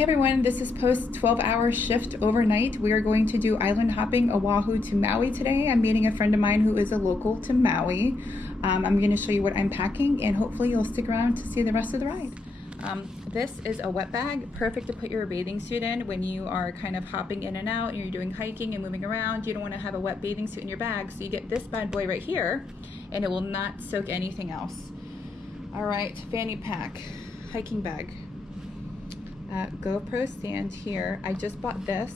Hey everyone, this is post 12-hour shift overnight. We are going to do island hopping Oahu to Maui today. I'm meeting a friend of mine who is a local to Maui. I'm going to show you what I'm packing and hopefully you'll stick around to see the rest of the ride. This is a wet bag, perfect to put your bathing suit in when you are kind of hopping in and out and you're doing hiking and moving around. You don't want to have a wet bathing suit in your bag, so you get this bad boy right here and it will not soak anything else. All right, fanny pack, hiking bag. GoPro stand here. I just bought this.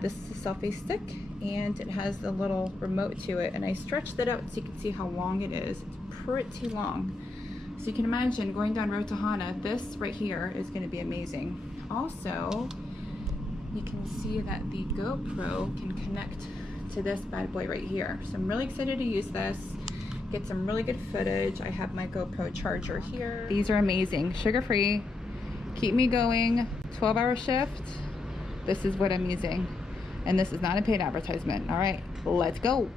This is a selfie stick and it has the little remote to it, and I stretched it out so you can see how long it is. It's pretty long. So you can imagine going down Road to Hana, this right here is going to be amazing. Also, you can see that the GoPro can connect to this bad boy right here. So I'm really excited to use this, get some really good footage. I have my GoPro charger here. These are amazing, sugar-free. Keep me going, 12-hour shift. This is what I'm using. And this is not a paid advertisement. All right, let's go.